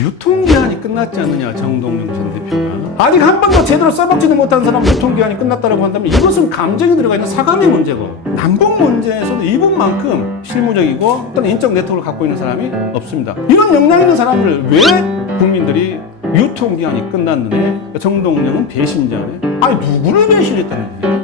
유통기한이 끝났지 않느냐 정동영 전 대표가. 아직 한 번도 제대로 써먹지도 못한 사람 유통기한이 끝났다고 한다면 이것은 감정이 들어가 있는 사감의 문제고 남북 문제에서도 이 부분만큼 실무적이고 또는 인적 네트워크를 갖고 있는 사람이 없습니다. 이런 역량 있는 사람을 왜 국민들이 유통기한이 끝났느냐 정동영은 배신자네? 아니 누구를 배신했다는 거예요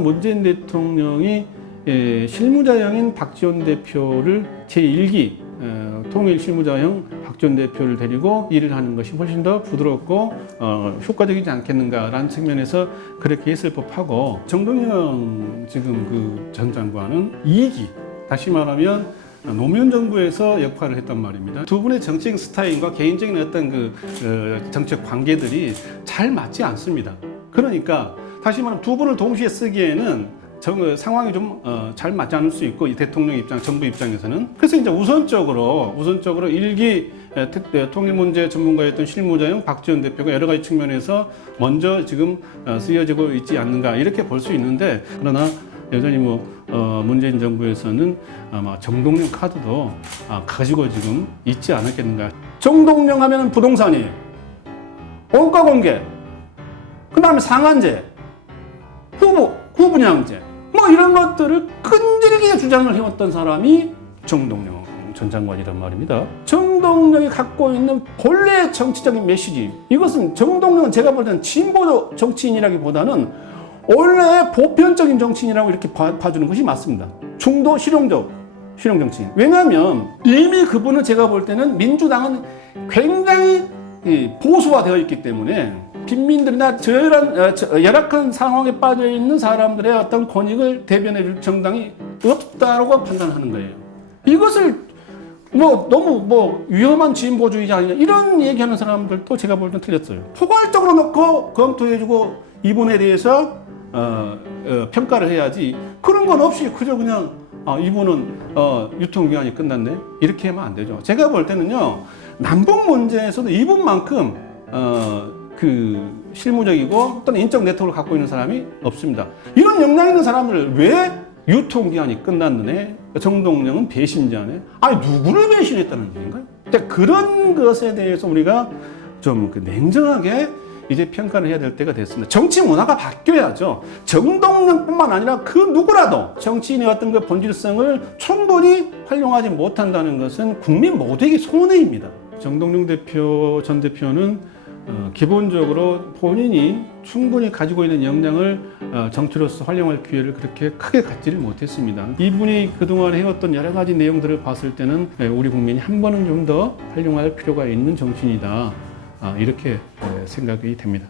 어, 아무래도 문재인 대통령이 예, 실무자형인 박지원 대표를 제1기 어, 통일 실무자형 박지원 대표를 데리고 일을 하는 것이 훨씬 더 부드럽고 어, 효과적이지 않겠는가라는 측면에서 그렇게 했을 법하고 정동영 지금 그 전 장관은 2기 다시 말하면 노무현 정부에서 역할을 했단 말입니다. 두 분의 정치적 스타일과 개인적인 어떤 그 어, 정책 관계들이 잘 맞지 않습니다. 그러니까 다시 말하면 두 분을 동시에 쓰기에는 정, 상황이 좀잘 맞지 않을 수 있고 이 대통령 입장, 정부 입장에서는 그래서 이제 우선적으로 우선적으로 일기 에, 통일 문제 전문가였던 실무자형 박지원 대표가 여러 가지 측면에서 먼저 지금 어, 쓰여지고 있지 않는가 이렇게 볼 수 있는데 그러나 여전히 뭐 어, 문재인 정부에서는 아마 정동영 카드도 아, 가지고 지금 있지 않았겠는가. 정동영 하면은 부동산이에요. 원가 공개. 그 다음에 상한제. 후분양제. 뭐 이런 것들을 끈질기게 주장을 해왔던 사람이 정동영 전 장관이란 말입니다. 정동영이 갖고 있는 본래 정치적인 메시지. 이것은 정동영은 제가 볼 때는 진보 정치인이라기보다는 원래 보편적인 정치인이라고 이렇게 봐, 봐주는 것이 맞습니다. 중도 실용적 실용 정치인. 왜냐하면 이미 그분은 제가 볼 때는 민주당은 굉장히 이 보수화되어 있기 때문에 빈민들이나 저열한 어, 저- 열악한 상황에 빠져 있는 사람들의 어떤 권익을 대변해 줄 정당이 없다고 판단하는 거예요. 이것을 뭐 너무 뭐 위험한 진보주의자 아니냐 이런 얘기하는 사람들도 제가 볼 땐 틀렸어요. 포괄적으로 놓고 검토해주고 이분에 대해서 어, 어, 평가를 해야지 그런 건 없이 그저 그냥 아, 이분은 어, 유통기한이 끝났네 이렇게 하면 안 되죠. 제가 볼 때는요 남북 문제에서도 이분만큼 어, 그 실무적이고 또는 인적 네트워크를 갖고 있는 사람이 없습니다. 이런 역량 있는 사람을 왜 유통기한이 끝났느네? 정동영은 배신자네? 아니, 누구를 배신했다는 얘기인가요? 근데 그런 것에 대해서 우리가 좀그 냉정하게 이제 평가를 해야 될 때가 됐습니다. 정치 문화가 바뀌어야죠. 정동영뿐만 아니라 그 누구라도 정치인의 어떤 그 본질성을 충분히 활용하지 못한다는 것은 국민 모두에게 손해입니다. 정동영 대표 전 대표는 어, 기본적으로 본인이 충분히 가지고 있는 역량을 어, 정치로서 활용할 기회를 그렇게 크게 갖지를 못했습니다. 이분이 그동안 해왔던 여러 가지 내용들을 봤을 때는 예, 우리 국민이 한 번은 좀 더 활용할 필요가 있는 정치인이다. 아, 이렇게 예, 생각이 됩니다.